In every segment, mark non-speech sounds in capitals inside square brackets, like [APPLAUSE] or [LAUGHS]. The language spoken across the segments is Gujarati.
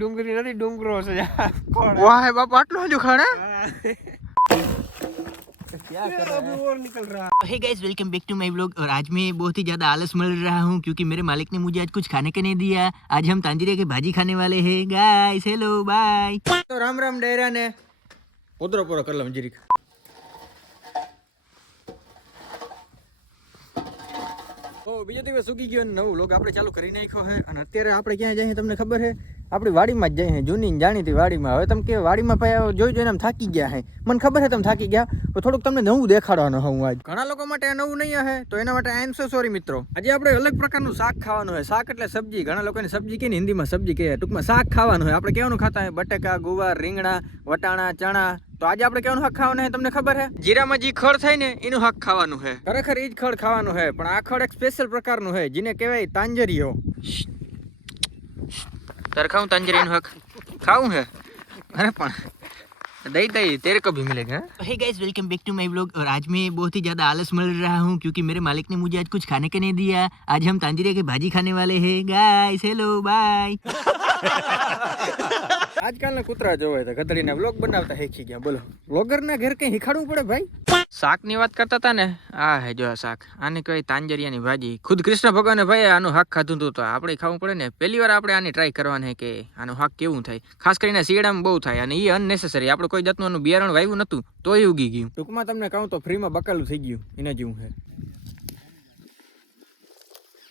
ડુંગળી નથી ડુંગરો છે કોણ વાહ બાપ આટલું હજુ ખાણે क्या कर रहा है और निकल रहा hey guys welcome back to my vlog और आज मैं बहुत ही ज़्यादा आलस मल रहा हूँ क्योंकि मेरे मालिक ने मुझे आज कुछ खाने के नहीं दिया आज हम तांजरे की भाजी खाने वाले हैं गाइस हेलो बाय તો રામ રામ ડાયરા ને પોદરો પોરો કરી લઉં જરીક તો બીજો દિવસ સુકી ગયો નવું લોક આપણે ચાલુ કરી નાખ્યો છે અને અત્યારે આપણે ક્યાં જઈએ તમને ખબર છે આપણી વાડીમાં જ જઈએ જૂની જાણીતી વાડીમાં. હવે તમે કે વાડીમાં ભાઈ જોઈ જોઈને આમ થાકી ગયા છે મને ખબર છે તમે થાકી ગયા? તો થોડુંક તમને નવું દેખાડવાનું હું આજ. ઘણા લોકો માટે નવું નહીં હે, તો એના માટે આઈ સો સોરી મિત્રો. આજે આપણે અલગ પ્રકારનું શાક ખાવાનું હોય શાક એટલે સબ્જી. ઘણા લોકોને સબ્જી ને હિન્દીમાં સબ્જી કહે ટૂંકમાં શાક ખાવાનું હોય આપણે કેવાનું ખાતા હોય બટેકા, ગુવાર, રીંગણા, વટાણા, ચણા. તો આજે આપણે કેવાનું હક ખાવાનું છે તમને ખબર છે જીરામાં જે ખડ થાય ને એનું હક ખાવાનું છે ખરેખર એ જ ખડ ખાવાનું છે પણ આ ખડ એક સ્પેશિયલ પ્રકારનું છે જેને કહેવાય તાંજરીઓ તારે ખાવું તાંજરીનું હક ખાવું છે અરે પણ दही दही तेरे को भी मिलेगा hey guys welcome back to my vlog और आज मैं बहुत ही ज़्यादा आलस मिल रहा हूँ क्योंकि मेरे मालिक ने मुझे आज कुछ खाने के नहीं दिया आज हम तांजीरिया की भाजी खाने वाले हैं गाइस हेलो बाय આજકાલના કૂતરા જોવે તો ગધડીને વ્લોગ બનાવતા શીખી ગયા. બોલો વ્લોગરના ઘેર કઈ શીખાડવું પડે ભાઈ? શાકની વાત કરતા હતા ને? આ હે જો શાક. આને કહેવાય તાંજરિયાની ભાજી. ખુદ કૃષ્ણ ભગવાને ભાઈ આનું શાક ખાધું હતું તો આપણે ખાવું પડે ને? પહેલી વાર આપણે આની ટ્રાય કરવાની છે કે આનું શાક કેવું થાય? ખાસ કરીને શિયાળામાં બહુ થાય અને એ અનનેસેસરી આપણે કોઈ જાતનું બિયારણ વાવ્યું નતું તોય ઉગી ગયું. ટૂંકમાં તમને કહું તો ફ્રીમાં બકાલું થઈ ગયું. એના જેવું છે.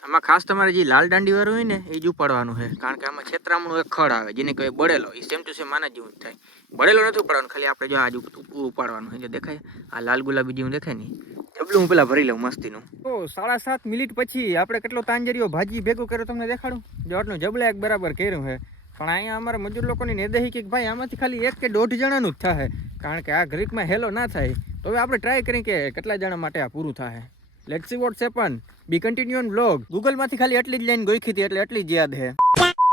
આમાં ખાસ તમારે જે લાલ દાંડી વાળું હોય ને, એ જ ઉપાડવાનું છે. કારણ કે આમાં છેતરામણું એક ખડ આવે, જેને કહેવાય બળેલો. એ સેમ ટુ સેમ આના જેવું જ થાય. બળેલો નથી ઉપાડવાનું, ખાલી આપણે જો આજ ઉપાડવાનું હોય જો દેખાય? આ લાલ ગુલાબી જેવું દેખાય ને, ડબલું હું પેલા ભરી લઉં મસ્તીનું. તો સાડા સાત મિનિટ પછી આપણે કેટલો તાંજરીઓ ભાજી ભેગું કર્યો તમને દેખાડું? જો આટલું જબલા એક બરાબર કર્યું છે. પણ અહીંયા અમારા મજૂર લોકોની નેદેહી કે ભાઈ આમાંથી ખાલી એક કે દોઢ જણાનું જ થાય કારણ કે આ ગ્રીકમાં હેલો ના થાય. તો હવે આપણે ટ્રાય કરીએ કે કેટલા જણા માટે આ પૂરું થાય let's see what's happen be continue on blog ગૂગલમાંથી ખાલી એટલી જ લાઈન ગોખી હતી એટલે એટલી જ યાદ હે.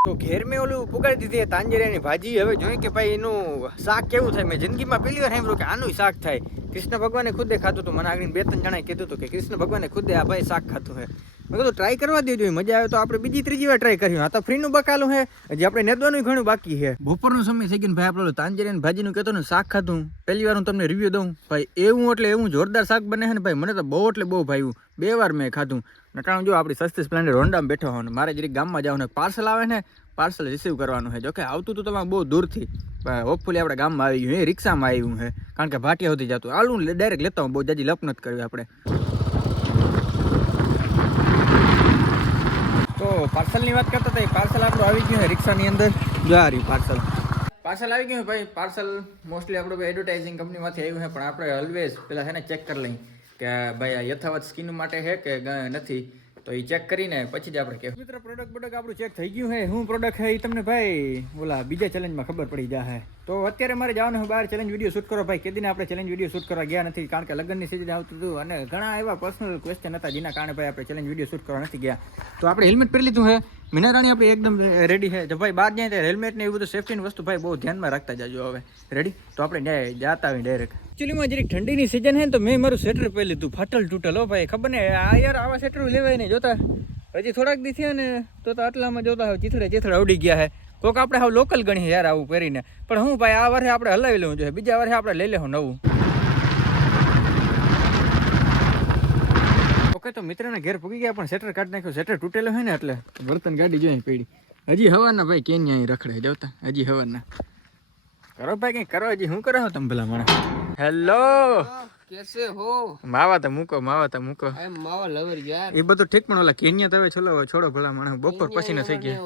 તો ઘેર મેં ઓલું પુગાડી દીધી તાંજરિયાની ભાજી. હવે જોઈ કે ભાઈ એનું શાક કેવું થાય? મેં જિંદગીમાં પહેલી વાર સાંભળ્યું કે આનું શાક થાય. કૃષ્ણ ભગવાને ખુદે ખાધું હતું. મને આગળ બે ત્રણ જણાએ કીધું હતું કે કૃષ્ણ ભગવાને ખુદે આ ભાઈ શાક ખાતું છે મેં કીધું ટ્રાય કરવા દેજો મજા આવે તો આપણે બીજી ત્રીજી વાર ટ્રાય કર્યું આ તો ફ્રીનું બકાલું છે, હજી આપણે નેદવાનું ઘણું બાકી છે. બપોરનો સમય થઈ ગયો ભાઈ, આપણે તાંજરિયાની ભાજીનું કહેતો ને, શાક ખાધું. પહેલી વાર હું તમને રિવ્યૂ દઉં. ભાઈ, એવું એટલે એવું જોરદાર શાક બને છે ને ભાઈ, મને તો બહુ એટલે બહુ ભાવ્યું બે વાર મેં ખાધું. નટાણું જો આપણી સસ્તી સ્પ્લેન્ડર હોન્ડામાં બેઠો હોય મારે જરીક ગામમાં જાવ ને પાર્સલ આવે ને પાર્સલ રિસીવ કરવાનું છે. જોકે આવતું તો તમારે બહુ દૂરથી. હોપફુલી આપણે ગામમાં આવી ગયું એ રિક્ષામાં આવ્યું છે. કારણ કે ભાટિયા સુધી જતું. આલું ડાયરેક્ટ લેતા બહુ જાજી લપ નથી કરવી આપણે તો પાર્સલની વાત કરતા હતા પાર્સલ આપણું આવી ગયું છે રિક્ષાની અંદર. જો આ રહ્યું પાર્સલ. પાર્સલ આવી ગયું ભાઈ. પાર્સલ મોસ્ટલી આપણું એડવર્ટાઇઝિંગ કંપનીમાંથી આવ્યું છે પણ આપણે ઓલવેઝ પેલા છે ને ચેક કરી લઈએ કે ભાઈ આ યથાવત સ્કીન માટે છે કે નથી. તો એ ચેક કરીને પછી જ આપણે કહેવું. મિત્ર પ્રોડક્ટ પ્રોડક્ટ આપણું ચેક થઈ ગયું છે શું પ્રોડક્ટ હે એ તમને ભાઈ, ઓલા બીજા ચેલેન્જમાં ખબર પડી જાય તો અત્યારે મારે જવાનું બહાર ચેલેન્જ વીડિયો શૂટ કરો ભાઈ, કેદીને આપણે ચેલેન્જ વીડિયો શૂટ કરવા ગયા નથી, કારણ કે લગ્નની સિઝન આવતું હતું અને ઘણા એવા પર્સનલ ક્વેશ્ચન હતા, જેના કારણે ભાઈ આપણે ચેલેન્જ વીડિયો શૂટ કરવા નથી ગયા. તો આપણે હેલ્મેટ પહેરી લીધું છે મીનારાણી આપણે એકદમ રેડી છે. ભાઈ બહાર જાય ત્યારે હેલ્મેટ ને એવું બધું સેફ્ટીની વસ્તુ ભાઈ બહુ ધ્યાનમાં રાખતા જાજો હવે. રેડી તો આપણે જાતા હોય ડાયરેક્ટ એકચ્યુઅલીમાં જરીક ઠંડીની સિઝન છે ને તો મેં મારું સ્વેટર પહેરી લીધું. ફાટલ તૂટલ, હો ભાઈ. ખબર ને? આ યાર આવા સ્વેટર લેવાય નહીં. જોતા? હજી થોડાક દી થયા ને, તો તો આટલામાં જોતા હવે ચીથડે ચીથડે ઉડી ગયા હે કોક આપણે હવે લોકલ ગણીએ યાર આવું પહેરીને. પણ હું ભાઈ આ વર્ષે આપણે હલાવી લેવું જોઈએ. બીજા વર્ષે આપણે લઈ લેવું નવું. ઓકે તો મિત્રના ઘેર પૂગી ગયા પણ સેટર કાઢી નાખ્યો. સેટર તૂટેલો હોય ને એટલે વર્તન ગાડી જોઈ પડી. હજી હવાના ભાઈ કેની અહીં રખડે જવતા હજી હવાના કરો ભાઈ કઈ કરો હજી. શું કરો તમે ભલા મને હેલો. કેસે હો? માવા તો માવા તો મૂકો. માવા લવર એ બધું ઠીક પણ ઓલા કેનિયા તમે છોલો છોડો ભલા મને બપોર પછી થઈ ગયા.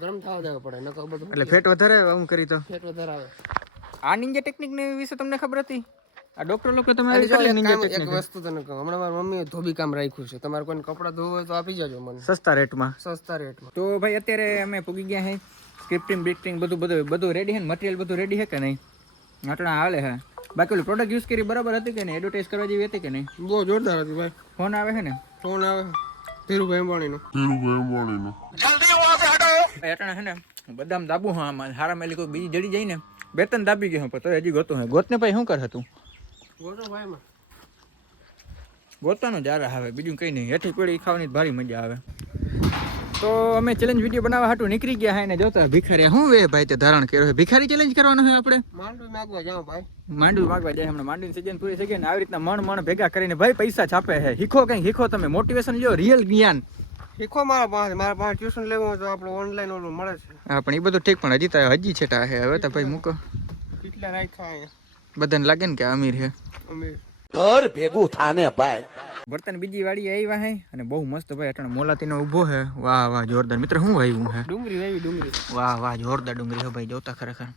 ગરમ પડે ફેટ વધારે હું કરી તો. ફેટ ટેકનિક ને વિશે તમને ખબર હતી? આ ડોક્ટર લોકો તમારે એક વસ્તુ તને કહું. હમણાં મારી મમ્મીએ ધોબી કામ રાખ્યું છે. તમારે કોઈને કપડાં ધોવું હોય તો આપી જજો મને. સસ્તા રેટમાં. સસ્તા રેટમાં. તો ભાઈ અત્યારે અમે પૂગી ગયા હે. સ્ક્રિપ્ટિંગ બ્રિક્ટિંગ બધું બધું બધું રેડી છે ને? મટીરિયલ બધું રેડી છે કે નહીં? આટલા હાલે હે. બાકી ઓલું પ્રોડક્ટ યુઝ કરી બરાબર હતી કે નહીં? એડવર્ટાઇઝ કરવા જેવી હતી કે નહીં? બહુ જોરદાર હતી ભાઈ. ફોન આવે છે ને? ફોન આવે. ધીરુભાઈ અંબાણીનો. ભાઈ અટાણે છે ને બદામ દાબુ હા સારા હારા મેલી કોઈ બીજી જડી જાય ને બે ત્રણ દાબી ગયો પણ તો હજી ગોતું હે. ગોતને પછી શું કર હતું ગોતાનું જ આવે બીજું કઈ નહીં. હેઠી પડી ખાવાની ભારી મજા આવે. તો અમે ચેલેન્જ વીડિયો બનાવવા હાટું નીકળી ગયા હે ને જોતા ભિખારી હું વે ભાઈ તે ધારણ કર્યો છે ભિખારી ચેલેન્જ કરવાનો છે આપણે? માંડવી માંગવા જાવ ભાઈ. માંડવી માગવા જાય હમણાં. માંડવી સજન પૂરી થઈ ગઈ ને આવી રીતના મણ મણ ભેગા કરીને ભાઈ પૈસા છાપે છે શીખો કંઈ શીખો તમે. મોટિવેશન લ્યો રિયલ જ્ઞાન. શીખો મારા પાસે. મારા પાસે ટ્યુશન લેવું તો આપણો ઓનલાઈન ઓલું મળે છે. હા પણ એ બધું ઠીક પણ હજી તો હજી છેટા હે. હવે તો ભાઈ મૂકો. કેટલા રાખ્યા અહીંયા? બધાને લાગે ને કે અમીર છે. ઘર ભેગું થાને ભાઈ. બર્તન બીજી વાડી આવ્યા હે? અને બહુ મસ્ત ભાઈ અટાણે મોલાતીનો ઊભો હે. વાહ વાહ જોરદાર. મિત્ર શું વાવ્યું હે? ડુંગળી વાવી ડુંગળી. વાહ વાહ જોરદાર ડુંગળી હે ભાઈ જોતા ખરેખર.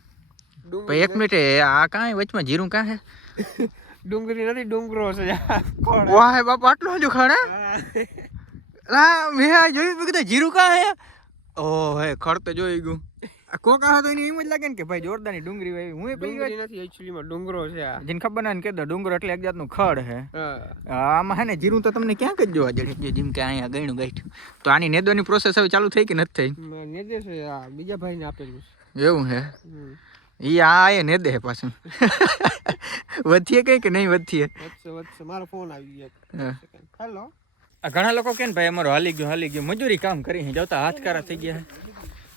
ભાઈ એક મિનિટ આ કાંઈ વચમાં જીરું કાં હે? [LAUGHS] ડુંગળી નથી ડુંગરો છે. વાહ હે બાપા આટલું હજુ ખાણે લા મેં જોયું કીધું જીરું કાં હે? ઓ હે ખડ તો જોઈ ગયું. આ કોકા હતો એમ જ લાગે ને કે ભાઈ જોરદારની ડુંગળી વાવી. હું એ ડુંગળી નથી એકચ્યુઅલી માં ડુંગરો છે આ. જેને ખબર ના કે ડુંગરો એટલે એક જાતનું ખડ છે આમાં હે ને જીરું તો તમને ક્યાંક જ જોવા જડે. જેમ કે અહીંયા ગયણું ગાંઠ્યું. તો આની નેદવાની પ્રોસેસ હવે ચાલુ થઈ કે નથી થઈ? નેદે છે આ બીજા ભાઈને આપેલું છે. એવું હે. ઈ આ એ ને દે પાછું. [LAUGHS] વધીએ કઈ કે નહીં વધીએ? મારો ફોન આવી ગયો. હેલો ઘણા લોકો કે ભાઈ અમારો હાલી ગયો હાલી ગયો. મજૂરી કામ કરી જવતા હાથકારા થઈ ગયા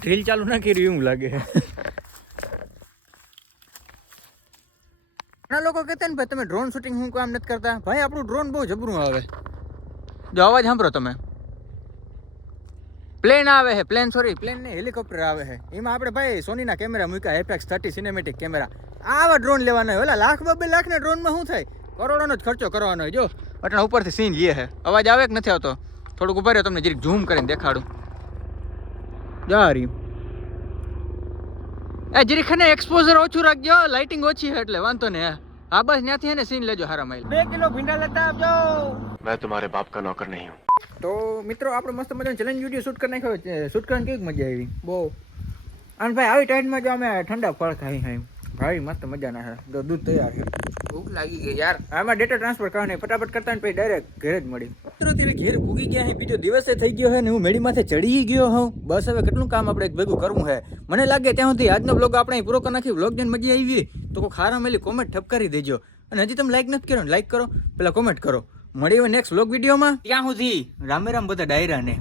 ડ્રીલ ચાલુ ના કર્યું એવું લાગે ઘણા લોકો કહેતા ને ભાઈ તમે ડ્રોન શૂટિંગ હું કામ નથી કરતા ભાઈ આપણું ડ્રોન બહુ જબરું આવે જો અવાજ સાંભળો તમે પ્લેન આવે છે પ્લેન સોરી પ્લેન ને હેલિકોપ્ટર આવે છે એમાં આપણે ભાઈ સોનીના કેમેરા મૂક્યા એફએક્સ થર્ટી સિનેમેટિક કેમેરા આવા ડ્રોન લેવાના હોય ઓલા લાખ બબે લાખના ડ્રોનમાં શું થાય કરોડોનો જ ખર્ચો કરવાનો હોય, જો. અટણા ઉપરથી સીન લે છે અવાજ આવે કે નથી આવતો? થોડુંક ઊભા રહ્યો, તમને જરીક ઝૂમ કરીને દેખાડું. જારી એ જરીક એક્સપોઝર ઓછું રાખજો લાઇટિંગ ઓછી છે એટલે વાંધો ને હા. બસ ત્યાંથી હે સીન લેજો હારા માઈલ. બે કિલો ભીંડા લેતા આવજો. મેં તમારે બાપ કા નોકર નહીં હું. તો મિત્રો આપણે મસ્ત મજાનો ચેલેન્જ વીડિયો શૂટ કરી નાખ્યો શૂટ કરીને કેવી મજા આવી? બહુ. અને ભાઈ આવી ટાઈમમાં જો અમે ઠંડા ફળ ખાઈ ખાઈ. ભાઈ મસ્ત મજાના છે. તો દૂધ તૈયાર છે. ભૂખ લાગી ગઈ યાર. આમાં ડેટા ટ્રાન્સફર કરવાની ફટાફટ કરતા ને પછી ડાયરેક્ટ ઘરે જ મળી. મિત્રો ત્યારે ઘેર ભૂગી ગયા છે બીજો દિવસે થઈ ગયો છે ને હું મેળી માથે ચડી ગયો હોઉં. બસ હવે કેટલું કામ આપણે એક ભેગું કરવું છે. મને લાગે ત્યાં સુધી આજનો બ્લોગ આપણે પૂરો કરી નાખી બ્લોગ જઈને મજા આવી તો કોઈ ખારા મેલી કોમેન્ટ ઠપકારી દેજો. અને હજી તમે લાઈક નથી કર્યો લાઈક કરો પેલા કોમેન્ટ કરો. મળી હવે નેક્સ્ટ બ્લોગ વિડીયોમાં. ત્યાં સુધી રામે રામ બધા ડાયરાને.